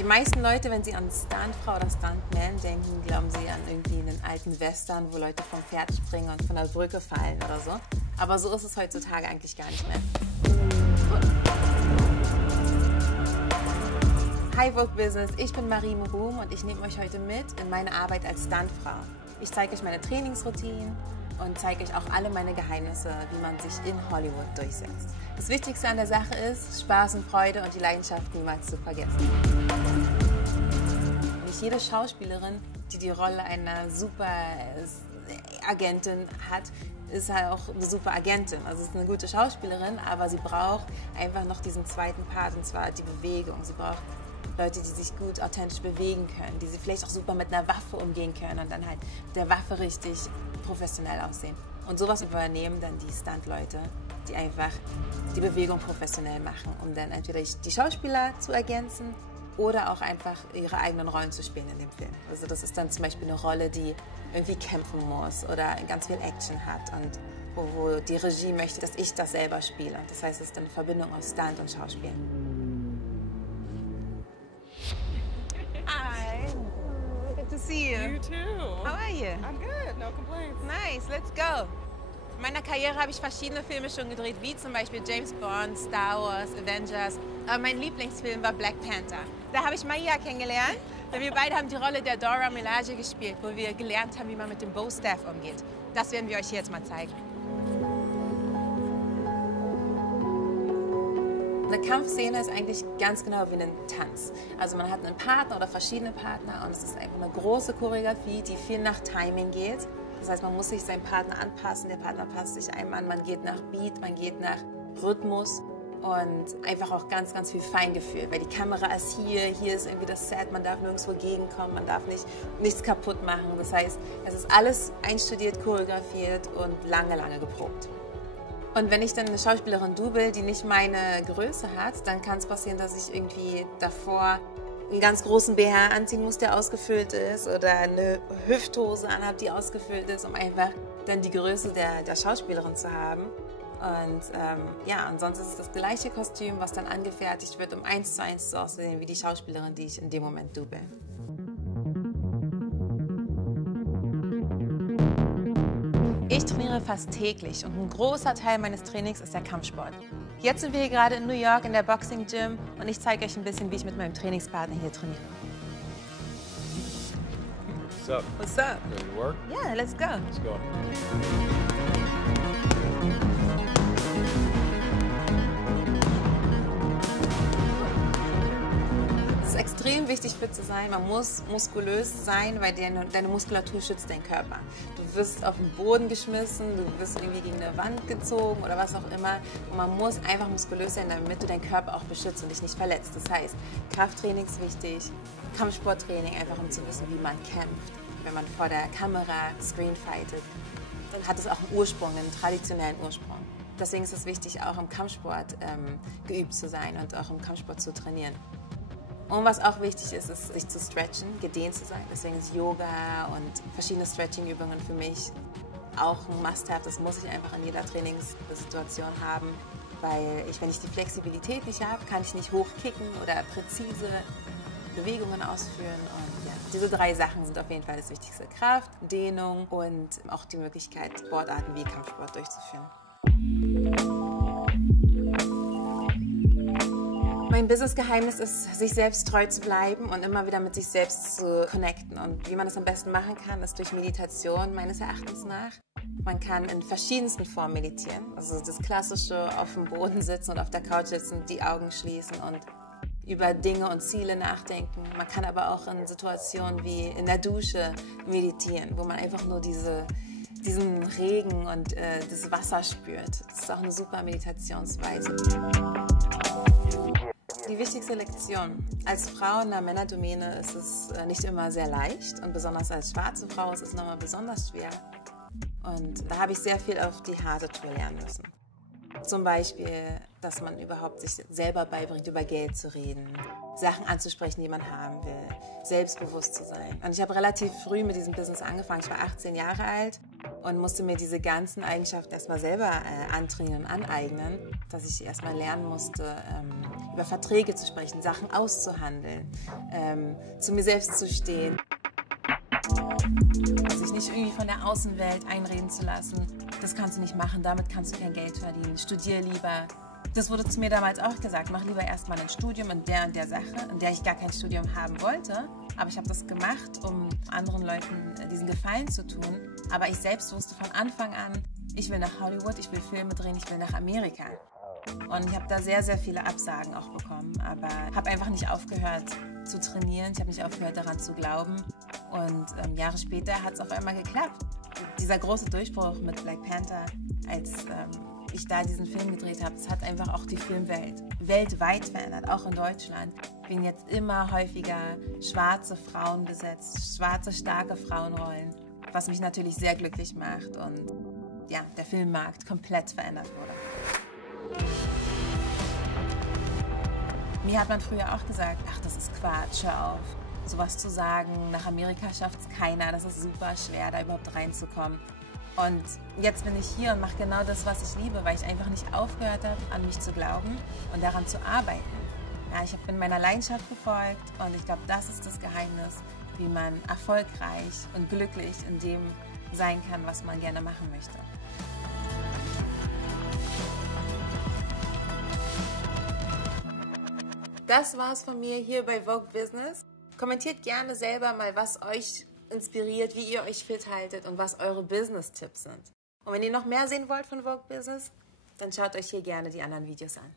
Die meisten Leute, wenn sie an Stuntfrau oder Stuntman denken, glauben sie an irgendwie einen alten Western, wo Leute vom Pferd springen und von der Brücke fallen oder so. Aber so ist es heutzutage eigentlich gar nicht mehr. Hi Vogue Business, ich bin Marie Murum und ich nehme euch heute mit in meine Arbeit als Stuntfrau. Ich zeige euch meine Trainingsroutinen und zeige euch auch alle meine Geheimnisse, wie man sich in Hollywood durchsetzt. Das Wichtigste an der Sache ist, Spaß und Freude und die Leidenschaft niemals zu vergessen. Nicht jede Schauspielerin, die die Rolle einer super Agentin hat, ist halt auch eine super Agentin. Also es ist eine gute Schauspielerin, aber sie braucht einfach noch diesen zweiten Part, und zwar die Bewegung. Sie braucht Leute, die sich gut authentisch bewegen können, die sie vielleicht auch super mit einer Waffe umgehen können und dann halt mit der Waffe richtig professionell aussehen. Und sowas übernehmen dann die Stunt-Leute, die einfach die Bewegung professionell machen, um dann entweder die Schauspieler zu ergänzen oder auch einfach ihre eigenen Rollen zu spielen in dem Film. Also das ist dann zum Beispiel eine Rolle, die irgendwie kämpfen muss oder ganz viel Action hat und wo die Regie möchte, dass ich das selber spiele. Das heißt, es ist eine Verbindung aus Stunt und Schauspiel. Hi. Good to see you. You too. How are you? I'm good. No complaints. Nice, let's go. In meiner Karriere habe ich verschiedene Filme schon gedreht, wie zum Beispiel James Bond, Star Wars, Avengers. Aber mein Lieblingsfilm war Black Panther. Da habe ich Maya kennengelernt. Wir beide haben die Rolle der Dora Milaje gespielt, wo wir gelernt haben, wie man mit dem Bow-Staff umgeht. Das werden wir euch jetzt mal zeigen. Eine Kampfszene ist eigentlich ganz genau wie ein Tanz. Also man hat einen Partner oder verschiedene Partner und es ist einfach eine große Choreografie, die viel nach Timing geht. Das heißt, man muss sich seinem Partner anpassen, der Partner passt sich einem an, man geht nach Beat, man geht nach Rhythmus und einfach auch ganz, ganz viel Feingefühl, weil die Kamera ist hier ist irgendwie das Set, man darf nirgendwo gegenkommen, man darf nichts kaputt machen. Das heißt, es ist alles einstudiert, choreografiert und lange, lange geprobt. Und wenn ich dann eine Schauspielerin double, die nicht meine Größe hat, dann kann es passieren, dass ich irgendwie davor einen ganz großen BH anziehen muss, der ausgefüllt ist, oder eine Hüfthose anhabe, die ausgefüllt ist, um einfach dann die Größe der Schauspielerin zu haben. Und ja, ansonsten ist es das gleiche Kostüm, was dann angefertigt wird, um 1:1 so auszusehen wie die Schauspielerin, die ich in dem Moment double. Ich trainiere fast täglich und ein großer Teil meines Trainings ist der Kampfsport. Jetzt sind wir hier gerade in New York in der Boxing Gym und ich zeige euch ein bisschen, wie ich mit meinem Trainingspartner hier trainiere. What's up? What's up? Ready to work? Yeah, let's go. Let's go. Es ist extrem wichtig, fit zu sein. Man muss muskulös sein, weil deine Muskulatur schützt deinen Körper. Du wirst auf den Boden geschmissen, du wirst irgendwie gegen eine Wand gezogen oder was auch immer. Und man muss einfach muskulös sein, damit du deinen Körper auch beschützt und dich nicht verletzt. Das heißt, Krafttraining ist wichtig, Kampfsporttraining, einfach um zu wissen, wie man kämpft. Wenn man vor der Kamera Screen fightet, dann hat es auch einen Ursprung, einen traditionellen Ursprung. Deswegen ist es wichtig, auch im Kampfsport geübt zu sein und auch im Kampfsport zu trainieren. Und was auch wichtig ist, ist, sich zu stretchen, gedehnt zu sein. Deswegen ist Yoga und verschiedene Stretching-Übungen für mich auch ein Must-have. Das muss ich einfach in jeder Trainingssituation haben, weil wenn ich die Flexibilität nicht habe, kann ich nicht hochkicken oder präzise Bewegungen ausführen. Und ja, diese 3 Sachen sind auf jeden Fall das Wichtigste. Kraft, Dehnung und auch die Möglichkeit, Sportarten wie Kampfsport durchzuführen. Mein Business-Geheimnis ist, sich selbst treu zu bleiben und immer wieder mit sich selbst zu connecten. Und wie man das am besten machen kann, ist durch Meditation, meines Erachtens nach. Man kann in verschiedensten Formen meditieren. Also das klassische auf dem Boden sitzen und auf der Couch sitzen, die Augen schließen und über Dinge und Ziele nachdenken. Man kann aber auch in Situationen wie in der Dusche meditieren, wo man einfach nur diesen Regen und das Wasser spürt. Das ist auch eine super Meditationsweise. Die wichtigste Lektion. Als Frau in der Männerdomäne ist es nicht immer sehr leicht und besonders als schwarze Frau ist es nochmal besonders schwer. Und da habe ich sehr viel auf die harte Tour lernen müssen. Zum Beispiel, dass man überhaupt sich selber beibringt, über Geld zu reden, Sachen anzusprechen, die man haben will, selbstbewusst zu sein. Und ich habe relativ früh mit diesem Business angefangen. Ich war 18 Jahre alt und musste mir diese ganzen Eigenschaften erstmal selber antrainieren und aneignen, dass ich erstmal lernen musste, über über Verträge zu sprechen, Sachen auszuhandeln, zu mir selbst zu stehen. Sich nicht irgendwie von der Außenwelt einreden zu lassen, das kannst du nicht machen, damit kannst du kein Geld verdienen, studier lieber. Das wurde zu mir damals auch gesagt, mach lieber erstmal ein Studium in der und der Sache, in der ich gar kein Studium haben wollte. Aber ich habe das gemacht, um anderen Leuten diesen Gefallen zu tun. Aber ich selbst wusste von Anfang an, ich will nach Hollywood, ich will Filme drehen, ich will nach Amerika. Und ich habe da sehr, sehr viele Absagen auch bekommen, aber habe einfach nicht aufgehört zu trainieren, ich habe nicht aufgehört daran zu glauben. Und Jahre später hat es auf einmal geklappt. Dieser große Durchbruch mit Black Panther, als ich da diesen Film gedreht habe, das hat einfach auch die Filmwelt weltweit verändert, auch in Deutschland. Werden jetzt immer häufiger schwarze Frauen besetzt, schwarze, starke Frauenrollen, was mich natürlich sehr glücklich macht und ja, der Filmmarkt komplett verändert wurde. Mir hat man früher auch gesagt, ach, das ist Quatsch, hör auf. Sowas zu sagen, nach Amerika schafft es keiner, das ist super schwer, da überhaupt reinzukommen. Und jetzt bin ich hier und mache genau das, was ich liebe, weil ich einfach nicht aufgehört habe, an mich zu glauben und daran zu arbeiten. Ja, ich bin meiner Leidenschaft gefolgt und ich glaube, das ist das Geheimnis, wie man erfolgreich und glücklich in dem sein kann, was man gerne machen möchte. Das war's von mir hier bei Vogue Business. Kommentiert gerne selber mal, was euch inspiriert, wie ihr euch fit haltet und was eure Business-Tipps sind. Und wenn ihr noch mehr sehen wollt von Vogue Business, dann schaut euch hier gerne die anderen Videos an.